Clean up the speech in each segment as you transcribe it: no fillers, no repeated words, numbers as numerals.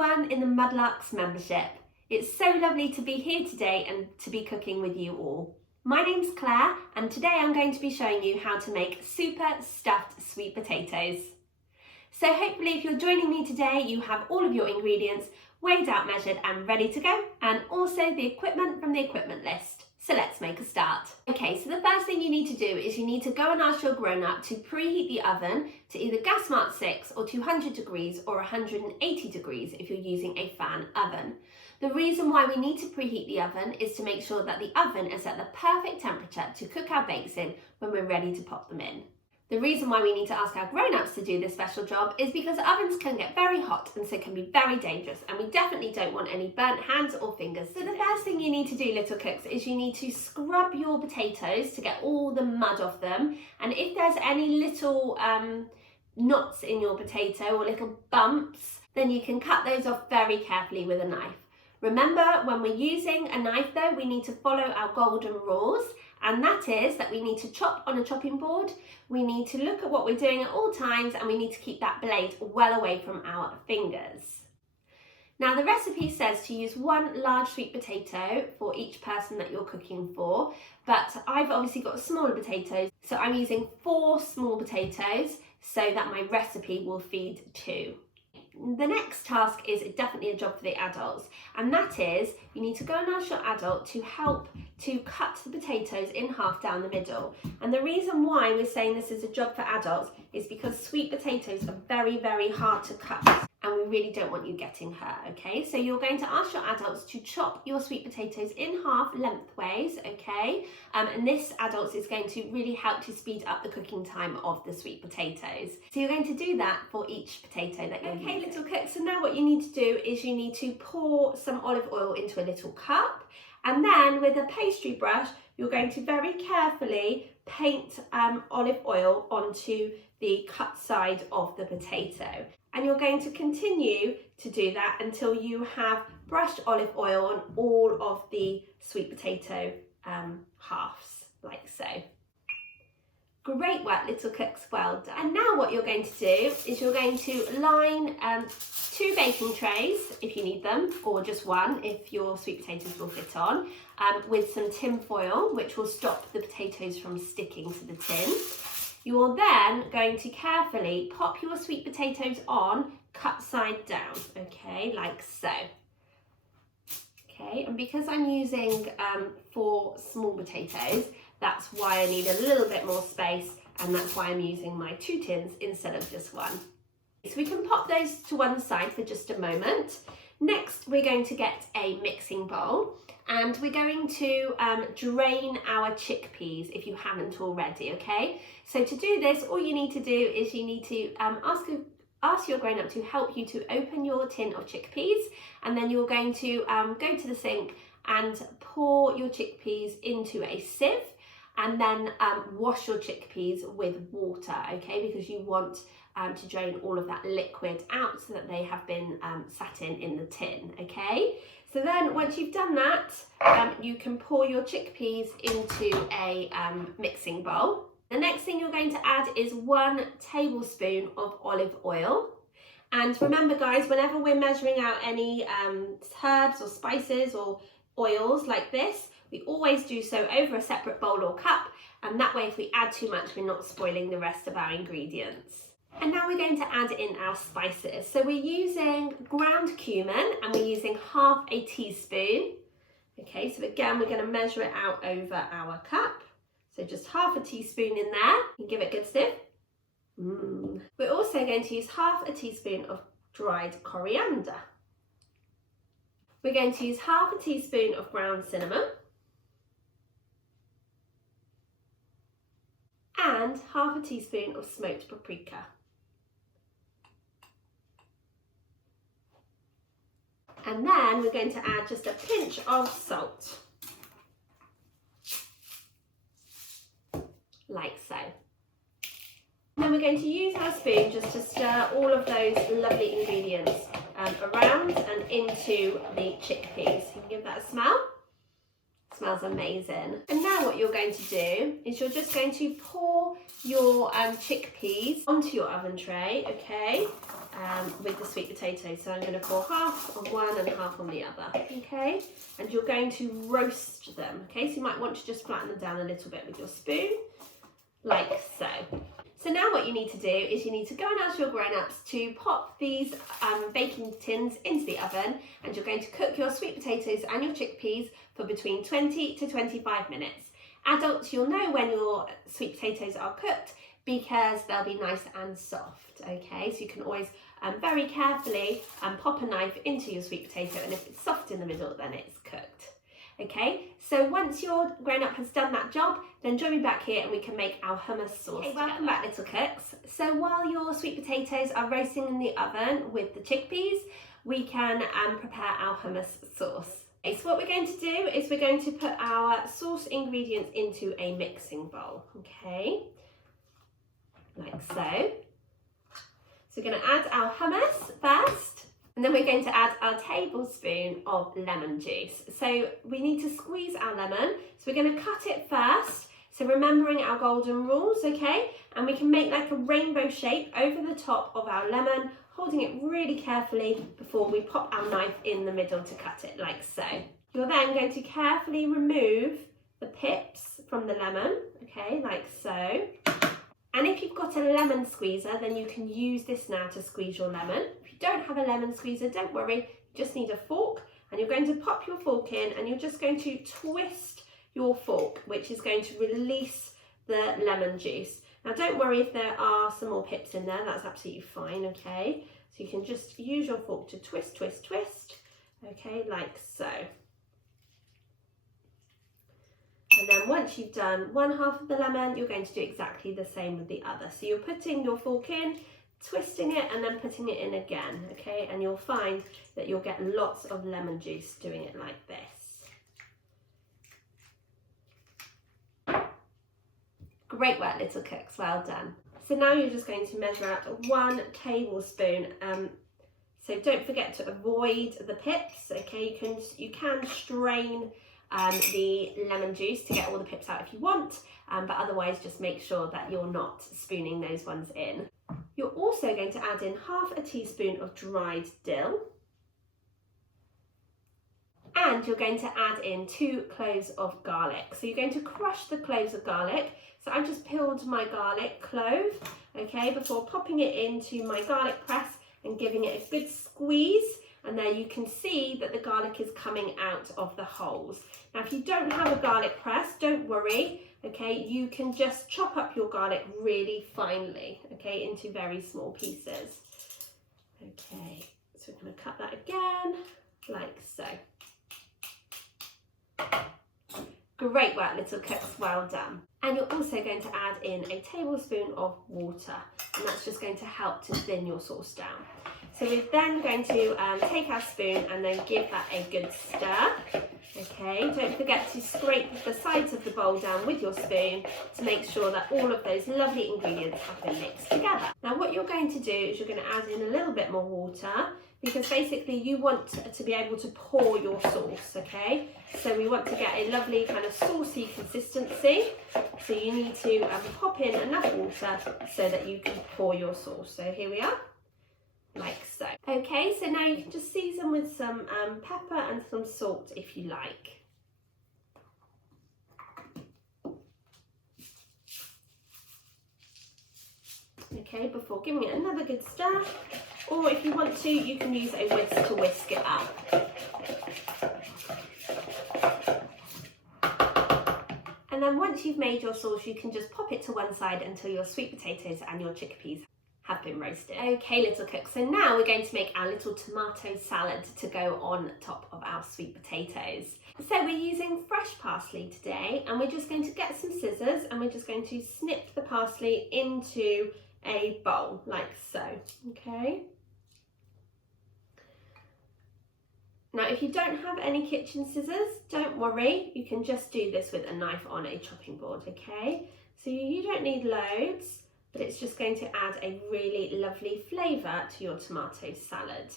everyone in the Mudlarks membership. It's so lovely to be here today and to be cooking with you all. My name's Claire and today I'm going to be showing you how to make super stuffed sweet potatoes. So hopefully if you're joining me today you have all of your ingredients weighed out, measured and ready to go, and also the equipment from the equipment list. So let's make a start. Okay, so the first thing you need to do is you need to go and ask your grown-up to preheat the oven to either gas mark 6 or 200 degrees or 180 degrees if you're using a fan oven. The reason why we need to preheat the oven is to make sure that the oven is at the perfect temperature to cook our bakes in when we're ready to pop them in. The reason why we need to ask our grown-ups to do this special job is because ovens can get very hot and so can be very dangerous, and we definitely don't want any burnt hands or fingers. So the first thing you need to do, little cooks, is you need to scrub your potatoes to get all the mud off them, and if there's any little knots in your potato or little bumps, then you can cut those off very carefully with a knife. Remember, when we're using a knife though, we need to follow our golden rules, and that is that we need to chop on a chopping board, we need to look at what we're doing at all times, and we need to keep that blade well away from our fingers. Now the recipe says to use 1 large sweet potato for each person that you're cooking for, but I've obviously got smaller potatoes, so I'm using 4 small potatoes so that my recipe will feed 2. The next task is definitely a job for the adults, and that is you need to go and ask your adult to help to cut the potatoes in half down the middle. And the reason why we're saying this is a job for adults is because sweet potatoes are very hard to cut and we really don't want you getting hurt, okay? So you're going to ask your adults to chop your sweet potatoes in half lengthways, okay? And this, adults, is going to really help to speed up the cooking time of the sweet potatoes. So you're going to do that for each potato that you're using. Okay, little cooks, so now what you need to do is you need to pour some olive oil into a little cup, and then with a pastry brush, you're going to very carefully paint olive oil onto the cut side of the potato. And you're going to continue to do that until you have brushed olive oil on all of the sweet potato halves, like so. Great work, little cooks, well done. And now what you're going to do is you're going to line 2 baking trays, if you need them, or just 1 if your sweet potatoes will fit on, with some tin foil, which will stop the potatoes from sticking to the tin. You are then going to carefully pop your sweet potatoes on, cut side down, okay, like so. Okay, and because I'm using 4 small potatoes, that's why I need a little bit more space, and that's why I'm using my 2 tins instead of just 1. So we can pop those to one side for just a moment. Next, we're going to get a mixing bowl, and we're going to drain our chickpeas if you haven't already, okay? So to do this, all you need to do is you need to ask your grown-up to help you to open your tin of chickpeas, and then you're going to go to the sink and pour your chickpeas into a sieve, and then wash your chickpeas with water, okay? Because you want to drain all of that liquid out so that they have been sat in the tin, okay? So then once you've done that, you can pour your chickpeas into a mixing bowl. The next thing you're going to add is 1 tablespoon of olive oil. And remember guys, whenever we're measuring out any herbs or spices or oils like this, we always do so over a separate bowl or cup, and that way if we add too much, we're not spoiling the rest of our ingredients. And now we're going to add in our spices. So we're using ground cumin, and we're using half a teaspoon. Okay, so again, we're going to measure it out over our cup. So just half a teaspoon in there, and give it a good stir. We're also going to use half a teaspoon of dried coriander. We're going to use half a teaspoon of ground cinnamon, and half a teaspoon of smoked paprika. And then we're going to add just a pinch of salt, like so. And then we're going to use our spoon just to stir all of those lovely ingredients around and into the chickpeas. You can give that a smell. smells amazing. And now what you're going to do is you're just going to pour your chickpeas onto your oven tray, okay, with the sweet potatoes. So I'm going to pour half on one and half on the other, okay, and you're going to roast them, okay, so you might want to just flatten them down a little bit with your spoon, like so. So now what you need to do is you need to go and ask your grown-ups to pop these baking tins into the oven, and you're going to cook your sweet potatoes and your chickpeas for between 20 to 25 minutes. Adults, you'll know when your sweet potatoes are cooked because they'll be nice and soft, okay? So you can always very carefully pop a knife into your sweet potato, and if it's soft in the middle, then it's cooked. Okay, so once your grown-up has done that job, then join me back here and we can make our hummus sauce. Okay, welcome back, little cooks. So while your sweet potatoes are roasting in the oven with the chickpeas, we can prepare our hummus sauce. Okay, so what we're going to do is we're going to put our sauce ingredients into a mixing bowl, okay, like so. So we're going to add our hummus first. And then we're going to add our tablespoon of lemon juice. So we need to squeeze our lemon. So we're going to cut it first. So remembering our golden rules, okay? And we can make like a rainbow shape over the top of our lemon, holding it really carefully before we pop our knife in the middle to cut it like so. You're then going to carefully remove the pips from the lemon, okay, like so. And if you've got a lemon squeezer, then you can use this now to squeeze your lemon. If you don't have a lemon squeezer, don't worry, you just need a fork, and you're going to pop your fork in and you're just going to twist your fork, which is going to release the lemon juice. Now don't worry if there are some more pips in there, that's absolutely fine, okay? So you can just use your fork to twist, twist, twist, okay, like so. And then once you've done one half of the lemon, you're going to do exactly the same with the other. So you're putting your fork in, twisting it, and then putting it in again, okay? And you'll find that you'll get lots of lemon juice doing it like this. Great work, little cooks, well done. So now you're just going to measure out 1 tablespoon. So don't forget to avoid the pips, okay? You can strain the lemon juice to get all the pips out if you want, but otherwise just make sure that you're not spooning those ones in. You're also going to add in half a teaspoon of dried dill, and you're going to add in 2 cloves of garlic. So you're going to crush the cloves of garlic. So I've just peeled my garlic clove, okay, before popping it into my garlic press and giving it a good squeeze. And there you can see that the garlic is coming out of the holes. Now, if you don't have a garlic press, don't worry, okay? You can just chop up your garlic really finely, okay, into very small pieces. Okay, so we're going to cut that again, like so. Great work, little cooks, well done. And you're also going to add in a tablespoon of water, and that's just going to help to thin your sauce down. So we're then going to take our spoon and then give that a good stir. Okay, don't forget to scrape the sides of the bowl down with your spoon to make sure that all of those lovely ingredients have been mixed together. Now what you're going to do is you're going to add in a little bit more water, because basically you want to be able to pour your sauce, okay? So we want to get a lovely kind of saucy consistency. So you need to pop in enough water so that you can pour your sauce. So here we are, like so. Okay, so now you can just season with some pepper and some salt if you like. Okay, before giving it another good stir, or if you want to, you can use a whisk to whisk it up. And then once you've made your sauce, you can just pop it to one side until your sweet potatoes and your chickpeas have been roasted. Okay, little cooks, so now we're going to make our little tomato salad to go on top of our sweet potatoes. So we're using fresh parsley today, and we're just going to get some scissors and we're just going to snip the parsley into a bowl like so, okay? Now if you don't have any kitchen scissors, don't worry, you can just do this with a knife on a chopping board, okay? So you don't need loads, but it's just going to add a really lovely flavour to your tomato salad.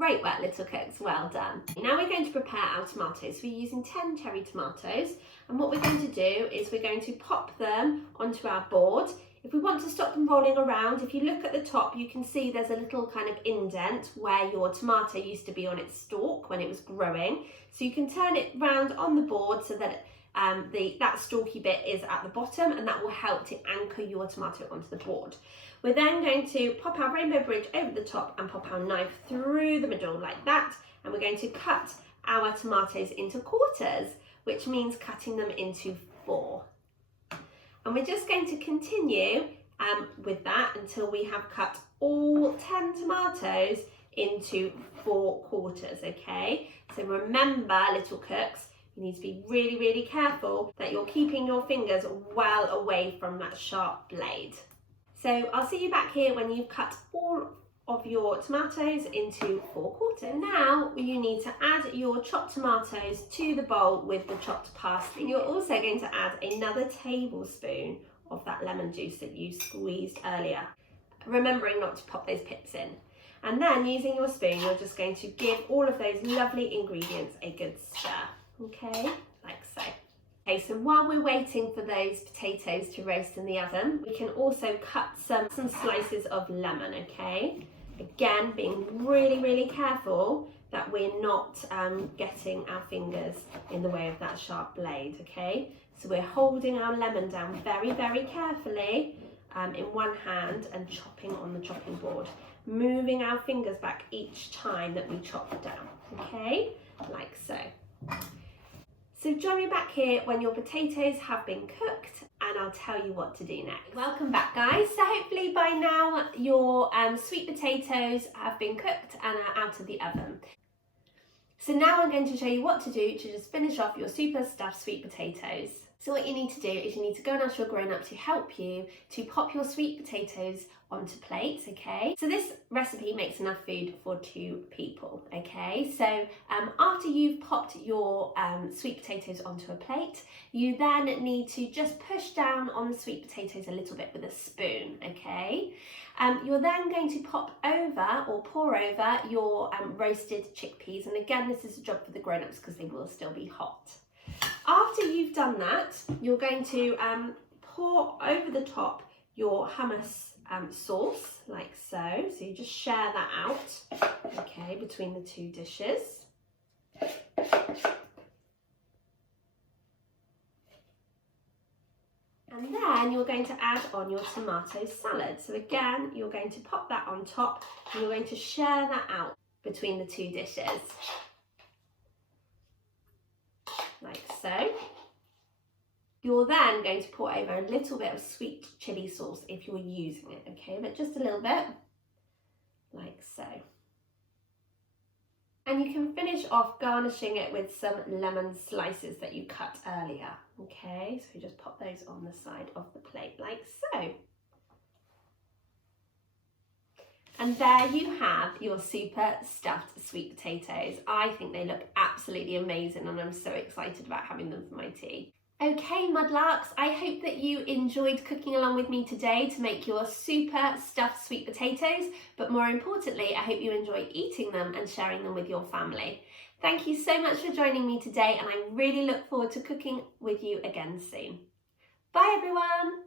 Great work, little cooks, well done. Now we're going to prepare our tomatoes. We're using 10 cherry tomatoes, and what we're going to do is we're going to pop them onto our board. If we want to stop them rolling around, if you look at the top, you can see there's a little kind of indent where your tomato used to be on its stalk when it was growing. So you can turn it round on the board so that that stalky bit is at the bottom, and that will help to anchor your tomato onto the board. We're then going to pop our rainbow bridge over the top and pop our knife through the middle like that, and we're going to cut our tomatoes into quarters, which means cutting them into 4. And we're just going to continue with that until we have cut all 10 tomatoes into 4 quarters, okay? So remember, little cooks, you need to be really, really careful that you're keeping your fingers well away from that sharp blade. So I'll see you back here when you've cut all of your tomatoes into 4 quarters. Now you need to add your chopped tomatoes to the bowl with the chopped parsley. You're also going to add another tablespoon of that lemon juice that you squeezed earlier, remembering not to pop those pips in. And then using your spoon, you're just going to give all of those lovely ingredients a good stir, okay, like so. Okay, so while we're waiting for those potatoes to roast in the oven, we can also cut some slices of lemon, okay? Again, being really, really careful that we're not getting our fingers in the way of that sharp blade, okay? So we're holding our lemon down very, very carefully in one hand and chopping on the chopping board, moving our fingers back each time that we chop down, okay? Like so. So join me back here when your potatoes have been cooked, and I'll tell you what to do next. Welcome back, guys. So hopefully by now your sweet potatoes have been cooked and are out of the oven. So now I'm going to show you what to do to just finish off your super stuffed sweet potatoes. So what you need to do is you need to go and ask your grown-up to help you to pop your sweet potatoes onto plates, okay? So this recipe makes enough food for 2 people, okay? So after you've popped your sweet potatoes onto a plate, you then need to just push down on the sweet potatoes a little bit with a spoon, okay? You're then going to pop over or pour over your roasted chickpeas, and again, this is a job for the grown-ups because they will still be hot. After you've done that, you're going to pour over the top your hummus sauce, like so. So you just share that out, okay, between the 2 dishes. And then you're going to add on your tomato salad. So again, you're going to pop that on top, and you're going to share that out between the 2 dishes. Like so. You're then going to pour over a little bit of sweet chili sauce if you're using it, okay, but just a little bit, like so. And you can finish off garnishing it with some lemon slices that you cut earlier, okay, so you just pop those on the side of the plate, like so. And there you have your super stuffed sweet potatoes. I think they look absolutely amazing, and I'm so excited about having them for my tea. Okay, Mudlarks, I hope that you enjoyed cooking along with me today to make your super stuffed sweet potatoes, but more importantly, I hope you enjoy eating them and sharing them with your family. Thank you so much for joining me today, and I really look forward to cooking with you again soon. Bye everyone!